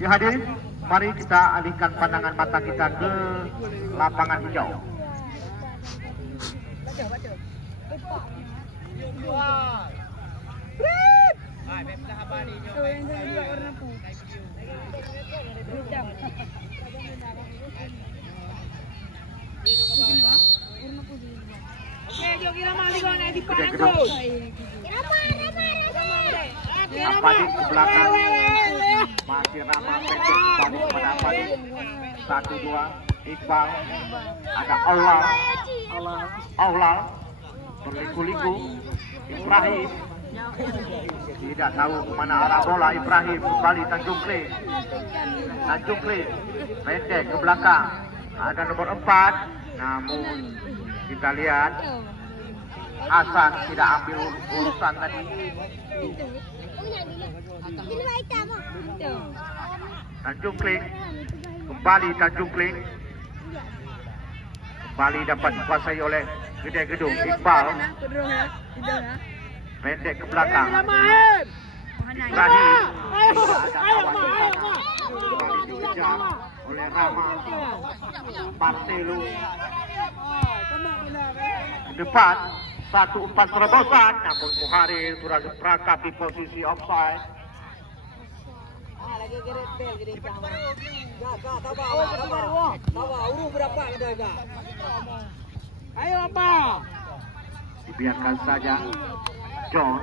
Ya hadirin, mari kita alihkan pandangan mata kita ke lapangan hijau. Apadi ke belakang, masih ramah pendek balik kepada Apadi. 1-2, Iqbal, ada Allah berliku-liku, Ibrahim tidak tahu kemana arah bola. Ibrahim kembali Tanjung Kling, pendek ke belakang, ada nomor 4, namun kita lihat Hasan tidak ambil urusan tadi. Tanjung Kling, kembali Tanjung Kling, kembali dapat dikuasai oleh Gede Gedung. Iqbal pendek ke belakang, Ibrahim kembali dikejar oleh Rama. Marcelo ke depan, 1-4 terobosan, namun Muharrir sudah merangkap di posisi offside. Ayo apa? Dibiarkan saja. John.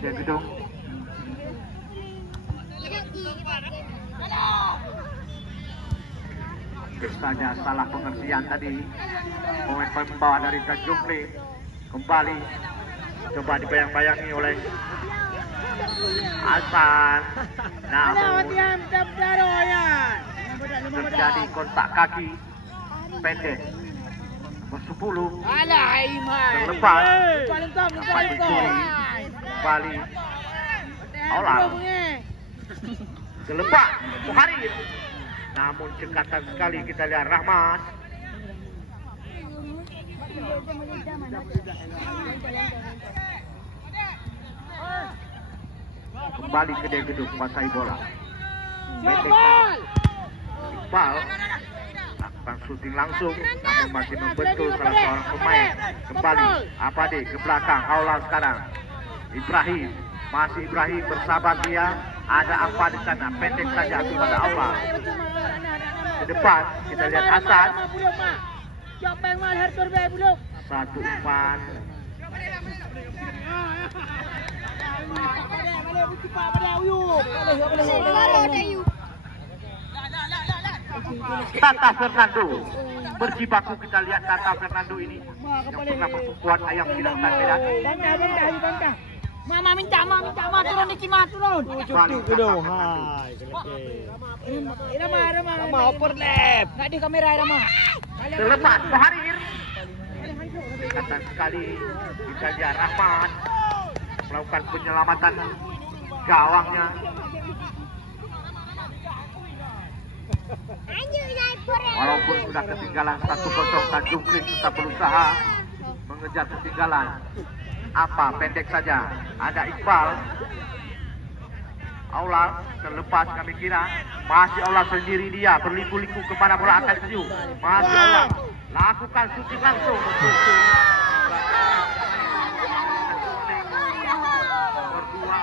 Dia Gedung. Saja salah pengertian tadi. Pemain pembawa dari Tanjung Kling kembali coba dibayang-bayangi oleh Hasan, namun terjadi kontak kaki pendek. Nomor 10 terlepas, dapat dicuri kembali. Allah terlepas Muharrir, namun cekatan sekali kita lihat Rahmat. Kembali ke Gedung menguasai bola. Iqbal lakukan syuting langsung, namun masih membentul salah seorang pemain. Kembali Apadi ke belakang, Aula sekarang. Ibrahim, masih Ibrahim bersabar dia. Ada apa di sana? Pendek saja kepada Aula. Ke depan kita lihat Hasan. 1-4. Tata Fernando berjibaku, kita lihat Tata Fernando ini yang pernah memperkuat ayam Pinang Medan. Mama minta turun di Cima turun. Rama overlap. Nggak di kamera Rama. Terlepas Muharrir. Kata sekali kita lihat Rahmat melakukan penyelamatan gawangnya. Walaupun sudah ketinggalan 1-0, Tanjung Kling tetap berusaha mengejar ketinggalan. Apa pendek saja, ada Iqbal. Aula terlepas, kami kira masih Aula sendiri, dia berliku-liku kemana bola akan tuju. Masih Aula lakukan syuting langsung. Berdua.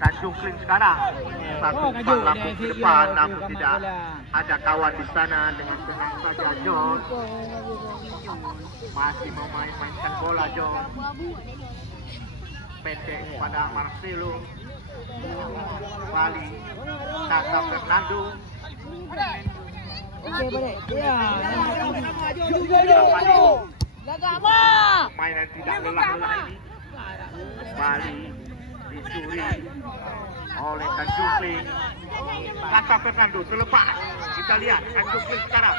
Tanjung Kling sekarang 1-4 langsung ke depan, namun tidak ada kawan di sana. Dengan tenang saja John masih memainkan bola. John pendek pada Marcelo. Kembali Tata Fernando. Mainan tidak lelah-lelah ini kembali dicuri oleh Tanjung Kling. Tata Fernando terlepas. Kita lihat Tanjung Kling sekarang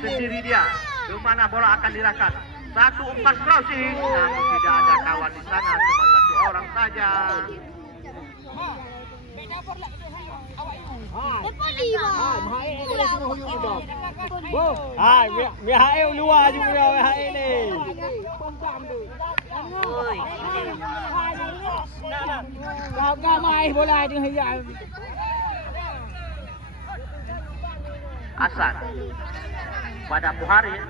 sendiri, dia kemana bola akan dirahkan. 1-4 crossing, namun tidak ada kawan di sana, cuma satu orang saja. Hai, Mihail luar juga Mihail ni. Kau main bola dengan hilang. Hasan pada Muharir,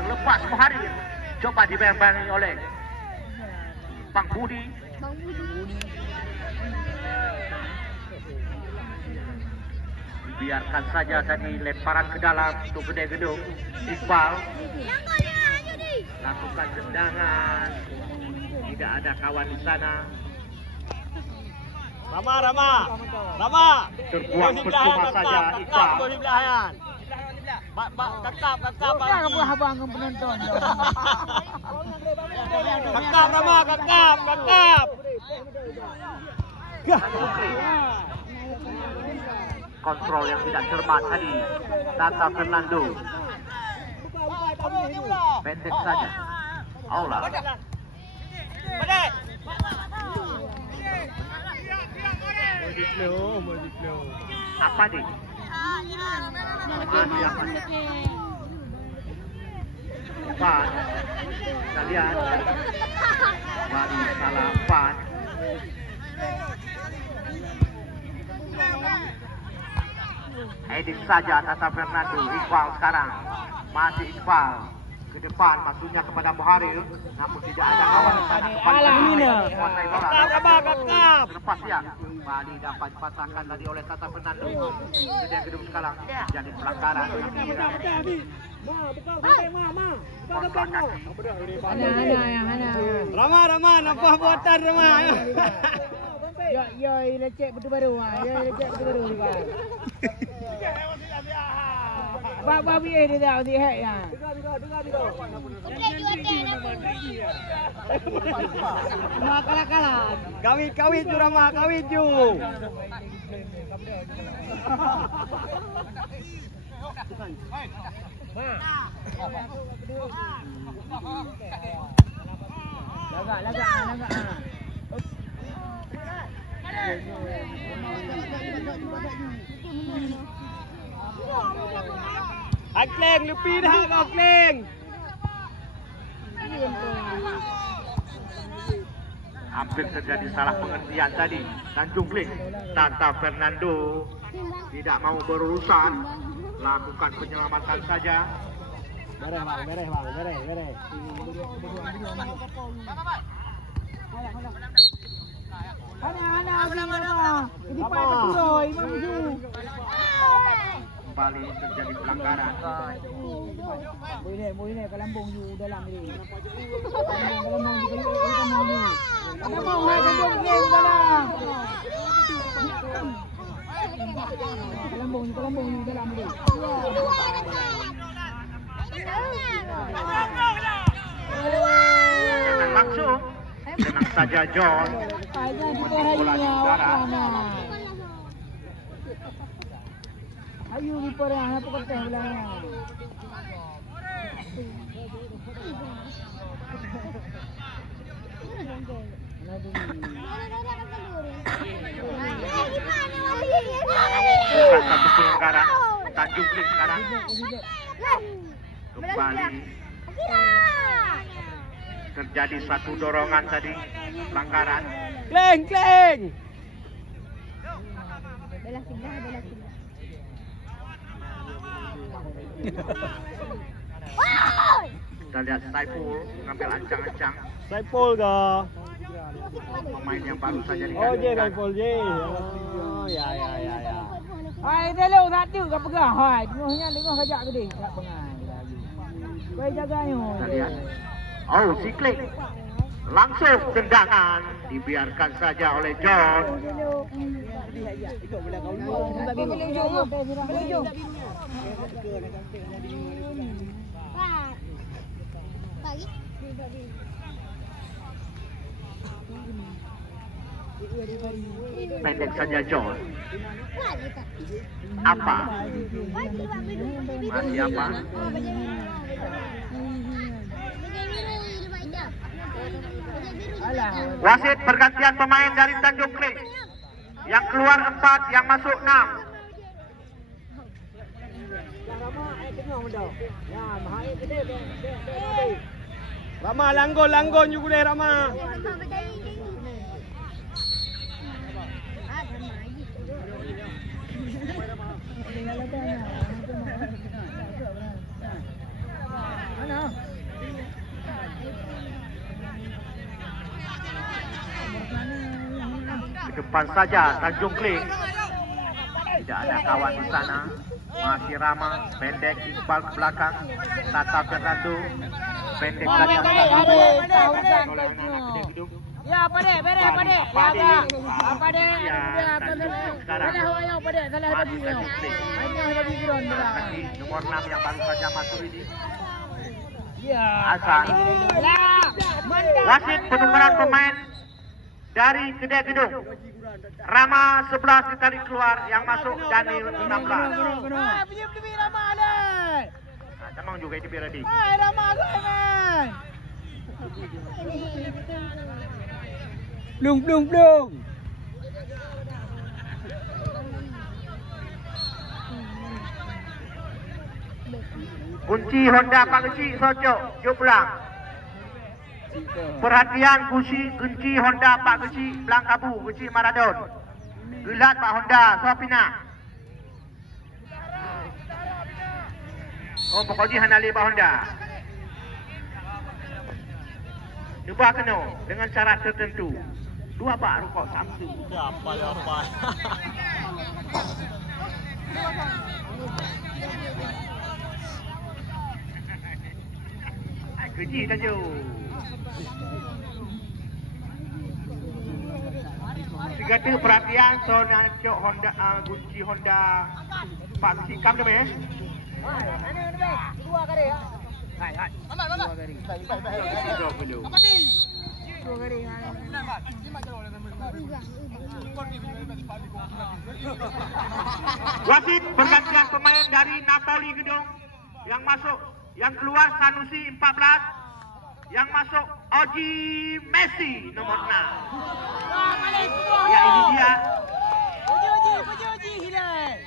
terlepas Muharir, coba dibayang-bayangi oleh Bang Budi. Biarkan saja tadi lemparan ke dalam untuk gede gedung. Iqbal lakukan tendangan, tidak ada kawan di sana. Rama. Terbuang percuma saja Iqbal. Kakap. Kau buah abang penonton. Kakap Rama, kakap. Kontrol yang tidak cermat tadi. Tata Fernando. Pendek saja. Aula. Apa nih? Masih apa? Pan. Kita lihat. Baru salah Pan. Edit saja Tata Fernando. Iqbal sekarang. Masih Iqbal. Ke depan maksudnya kepada Muharir, namun tidak ada kawan di sana. Kakap. Terlepas ya. Kembali dapat dipatahkan tadi oleh Tata Fernando. Kemudian gedung sekarang jadi pelanggaran. Rama, nampak buatan Rama. Ya, lecek betul baru. Babi dia dah di hak ya. Kalah. Kawit tu Rama, kawit tu. Lagak. Akleng, lupi dah kau Akleng. Hampir terjadi salah pengertian tadi. Tanjung Kling, Tata Fernando tidak mau berurusan, lakukan penyelamatan saja. Beres. Ini Pak Betul, Imam Ju. Kembali terjadi pelanggaran. Boleh ke lambung Ju dalam ni. Lambung Ju. Apa mau gedung ni dalam? Lambung Ju dalam ni. Dengan langsung, tenang saja John. Bola di udara. Ayu di perang apa kata belanya. Bukan satu pelanggaran. Tanjung Kling sekarang. Kembali. Terjadi satu dorongan tadi. Pelanggaran. Kleng. Belah sebelah. Kita lihat Saiful mengambil ancang-ancang. Saiful ke? Pemain yang baru saja Oh, je digantikan. Saiful je. Oh, ya. Hai, telo satu kau pegang. Hai, dengar kajak gede kat pengai lagi. Baik jaganya. Kita lihat. Oh, si Kling. Langsung tendangan dibiarkan saja oleh John. Pendek saja John. Apa? Masih apa? Wasit pergantian pemain dari Tanjung Kling. Yang keluar 4, yang masuk 6. Rama langgon juga deh Rama. Di depan saja Tanjung Kling. Tidak ada kawan di sana. Masih Rama, pendek Iqbal ke belakang. Tata Fernando, pendek saja. Ya, apa deh? Bere, apa deh? Ya, apa deh? Sekarang. Apa deh? Salah tadi. Nomor 6 yang baru saja masuk ini. Ya. Hasan. Wasit penukaran pemain dari Kedai Gedung. Rama 11 ditarik keluar, yang masuk Daniel 16. Pinjam Rama deh. Nah, Temang juga itu biar ready. Hai Rama man. Blung. Kunci Honda Pak Kecik Socok, jom pulang. Perhatian kunci Honda Pak Kecik Belangkabu, Kecik Maradon. Gelat Pak Honda, Sopina. Oh, pokoknya Hanali Pak Honda. Cuba kena dengan syarat tertentu. 2 Pak rukuk Samsung. Apa. Keji saja. Tiga perhatian Sona Cok Honda kunci Honda Pak Sikam dah bes. Dua kali ya. Hai. Dua kali. Dua kali. Wasit pergantian pemain dari Napoli Gedung. Yang masuk, yang keluar Sanusi 14. Yang masuk Oji Messi nomor 6. Ya, ini dia. Uji hilang.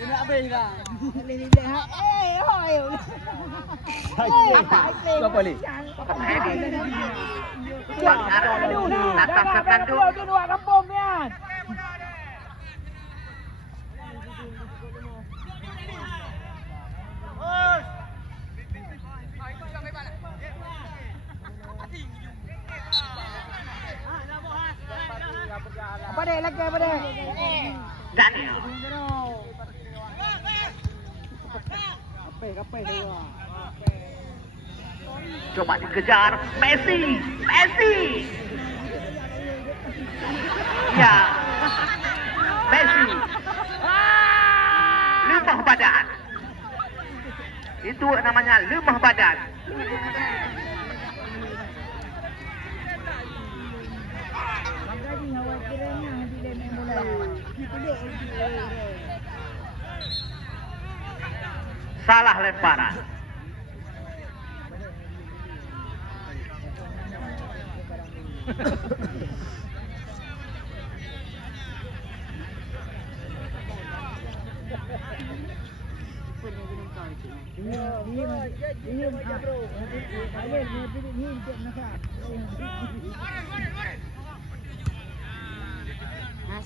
Ini apa ini dah? Ini dia. Apa ni? Tata Fernando. Dua kampung ni. Apa deh lagi apa deh? Daniel. Kapai dia. Coba dikejar Messi. Ya. Messi. Lemah badan. Itu namanya lemah badan. Salah lemparan.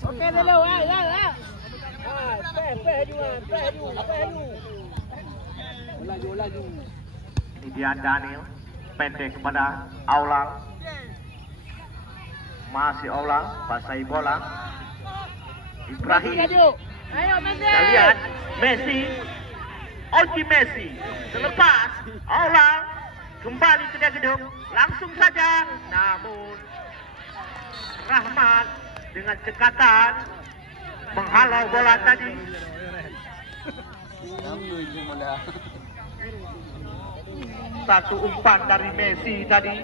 Okey dulu, lah. Laju. Ini dia Daniel, pendek kepada Aulang. Masih Aulang, pasai bola. Ibrahim. Ayo Messi. Kita lihat Messi, Oji Messi. Selepas Aulang kembali ke gedung, langsung saja. Namun Rahmat dengan cekatan menghalau bola tadi. Satu umpan dari Messi tadi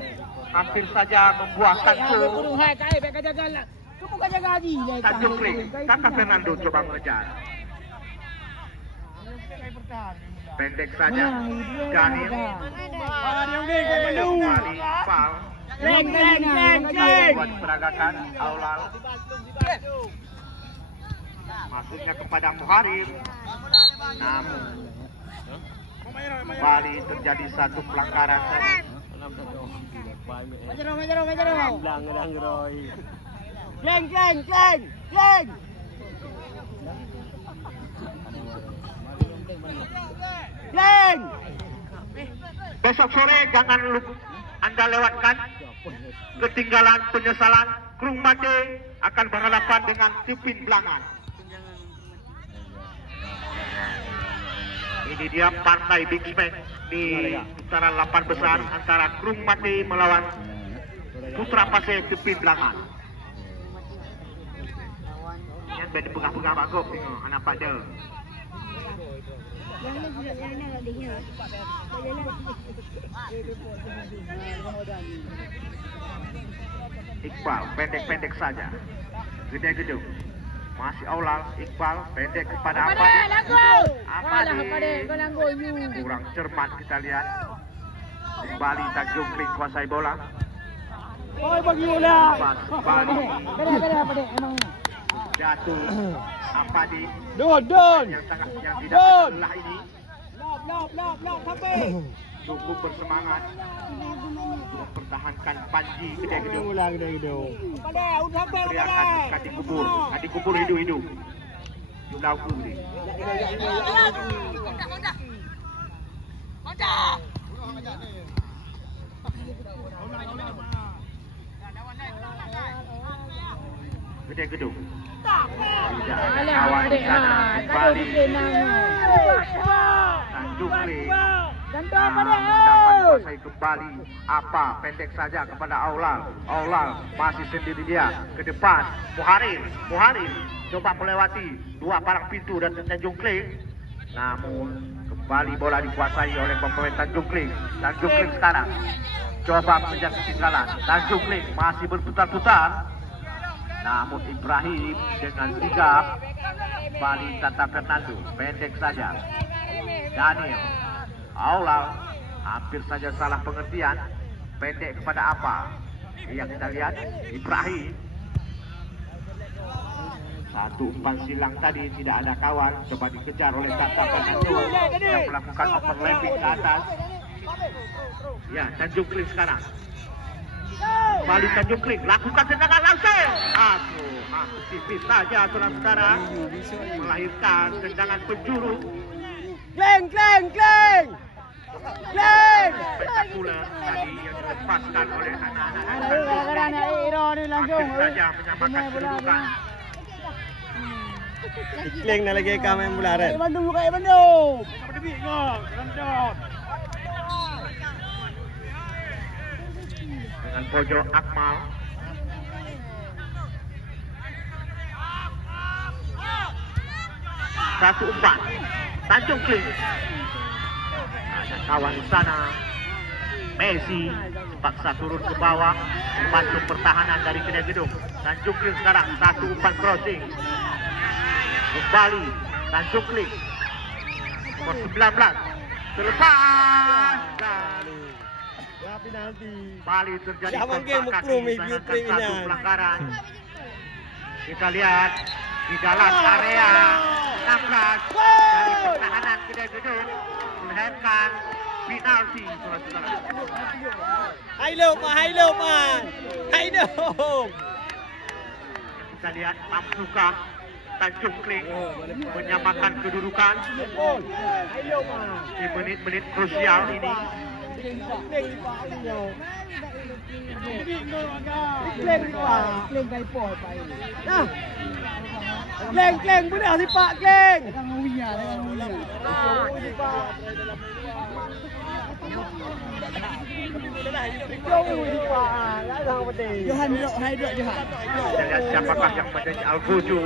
hampir saja membuahkan gol. Hai, baik jaga lah. Tu bukan jaga haji. Tanjung Kling, Tata Fernando coba mengejar. Pendek saja Daniel. Kembali foul. buat peragakan Aulal. Masuknya kepada Muharir. Namun kembali terjadi satu pelanggaran tadi. Besok sore jangan lupa Anda lewatkan. Ketinggalan penyesalan. Krung Mate akan berhadapan dengan Tipin Belangan. Ini dia partai Big Smack di putaran 8 besar antara Krung Mate melawan Putra Pasir Tipin Belangan. Yang beda pegah-pegah bagus tengok anak pada. Iqbal pendek-pendek saja. Gede gedung. Masih Aulal. Iqbal pendek kepada apa? Kurang cermat kita lihat. Kembali Tanjung Kling kuasai bola. Bagi bola. Kembali jatuh apa di Don. yang tidak lelah ini. Cukup bersemangat mempertahankan Panji Gede Gedung. Teriakan adik kubur hidup. Jumlah kubur. Gede Gedung. Tidak ada kawan di sana. Kembali Tanjung Kling. Dapat dikuasai kembali. Apa pendek saja kepada Aulal. Masih sendiri dia ke depan. Muharir coba melewati dua palang pintu dan Tanjung Kling. Namun kembali bola dikuasai oleh pemain Tanjung Kling. Tanjung Kling sekarang coba mengejar ketinggalan. Tanjung Kling masih berputar-putar. Namun Ibrahim dengan sigap kembali Tata Fernando pendek saja. Daniel Aulal hampir saja salah pengertian. Pendek kepada apa? Yang kita lihat Ibrahim. Satu umpan silang tadi tidak ada kawan. Coba dikejar oleh Tata Fernando yang melakukan overlapping ke atas. Ya, Tanjung Kling sekarang. Kembali Tanjung Kling lakukan tendangan langsung. Tipis saja saudara-saudara melahirkan tendangan penjuru. Kleng. Spektakuler tadi yang dilepaskan oleh anak-anak. Hampir saja menyamakan kedudukan. Kleng na lagi kami yang bularan. Dengan pojok Akmal. Satu umpan Tanjung Kling. Ada kawan di sana. Messi paksa turun ke bawah membantu pertahanan dari Gede Gedung. Tanjung Kling sekarang satu umpan crossing. Kembali Tanjung Kling. Nomor 19 selepas penalti. Bali terjadi kontak kaki satu pelanggaran. Kita lihat di dalam area 16 dari pertahanan Gede Gedung melahirkan penalti. Hai lo. Kita lihat mampukah Tanjung Kling menyamakan kedudukan di menit-menit krusial ini. Kleng benar si Pak Kleng. Kita lihat siapakah yang menjadi Al-Gojo.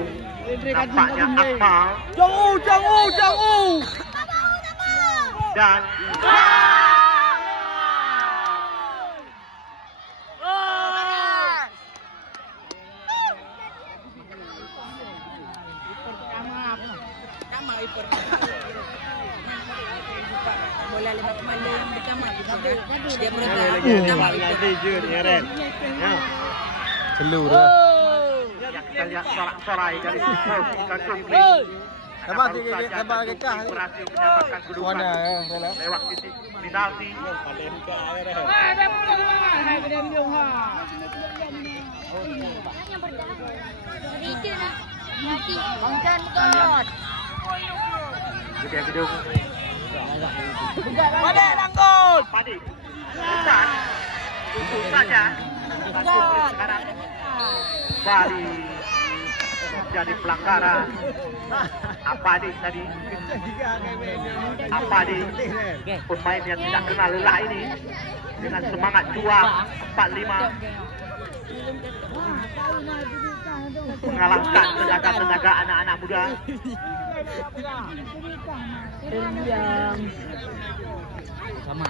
Nampaknya Akmal Jauh. dan bola lepas malam bersama dia Nanti je ni Ren. Ya. Selu tu. Kita lihat sorak-sorai dari Tanjung Sabar lagi kah. berhasil menyamakan kedudukan lewat titik penalti. Pandai buka Ren. Dah pun hai pada minum ha. Bangkan kot. Juga gedung. Pada langgut. Padi. Bukan. Untuk saja. Tanjung sekarang kembali jadi pelanggaran. Apa tadi? Apa pemain yang tidak kenal lelah ini dengan semangat juang 45 mengalahkan tenaga-tenaga anak-anak muda. Sama.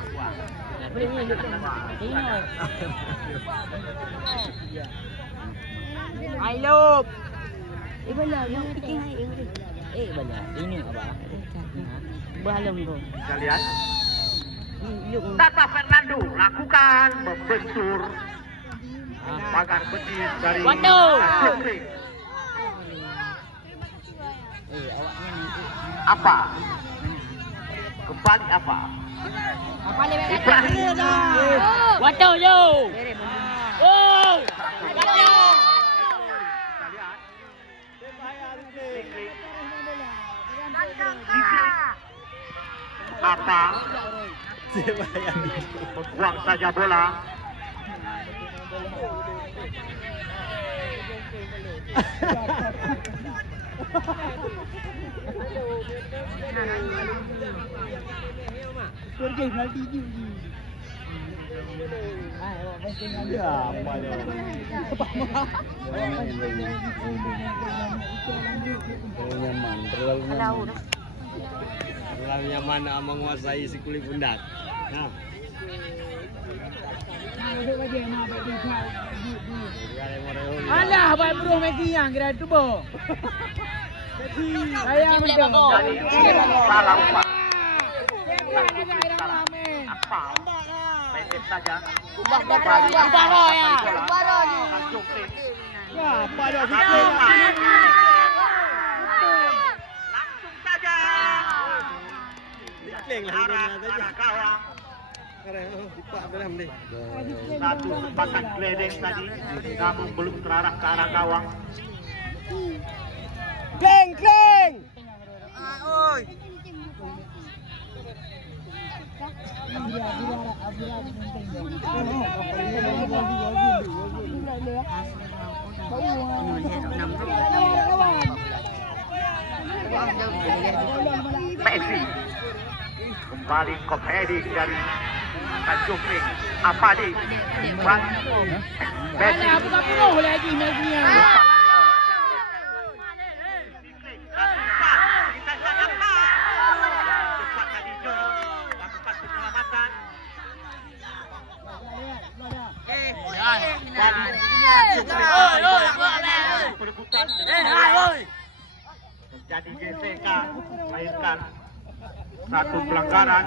Hai Lup. Bala yang bikin hai. Bala. Ini apa? Belum tu. Kita lihat. Tata Fernando lakukan membentur pagar betis dari Tanjung. Apa? Kembali apa? Ibrahim. Waduh yo. Oh. Kita lihat. Apa? Membuang saja bola. Pergi nanti ju. Ya, apa dia? Nyaman, terlalu nyaman. Terlalu nyaman menguasai si kulit pundak. Nah. Alah, baik bro Messi yang kira tu bo. Saya betul. Salah umpan. Apa? Pendek saja. Ubah roh ya. Ubah roh ni. Tanjung Pring. Ya, apa dia? Langsung saja. Kling lah Arah gawang. Dipak dalam ni. Satu tembakan geledek tadi, namun belum terarah ke arah gawang. Kling. Oi. Messi kembali ke heading dari Tanjung Pring. Apa di? Messi. Alah, bukan pro lagi Messi yang. Cepat tadi Jo lakukan penyelamatan. Perebutan terjadi GSK melahirkan satu pelanggaran.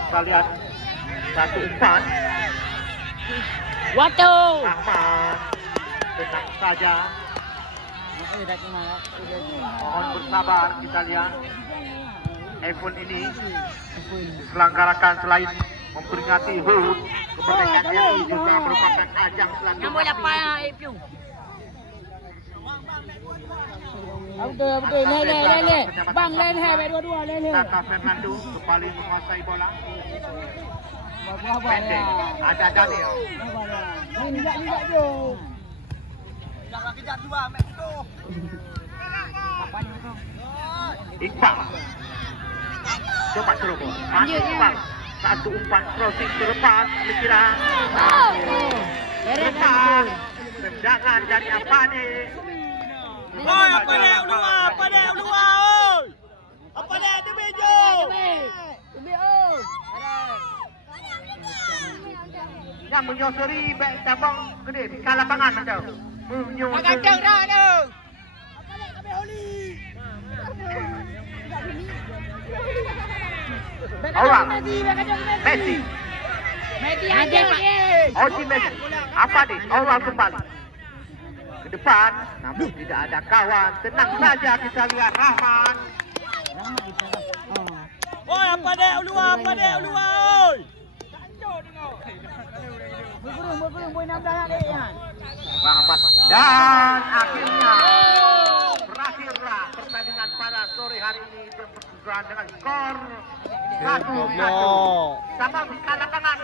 Kita lihat satu umpan. Waduh. Rahmat tenang saja. Mohon bersabar, kita lihat event ini diselenggarakan selain memperingati HUT kemerdekaan RI juga merupakan ajang silaturahmi. Betul. Lele. Bang lele dua-dua lele. Tata Fernando kembali menguasai bola. Pendek, ada Daniel. Ninjak jo. Iqbal. Coba terobos. Masuk Iqbal. Satu umpan crossing terlepas. Kira. Lepas. Tendangan dari Apade. Oi, apa dia luar? Oi. Apa dia demi Jo? Demi oh. Ya, tengah menyosori back cabang gede di lapangan macam. Menyosori. Kacang dah tu. Orang. Messi. Messi. Messi aja. Oji Messi. Apa ni? Orang kembali. Ke depan. Namun tidak ada kawan. Tenang saja kita lihat Rahman. Oi, apa dek luar, oi. Berkurung poin 16 nak dek kan. Rahmat. Dan akhirnya berakhirlah pertandingan pada sore hari ini dengan skor 1-1. Sama di lapangan.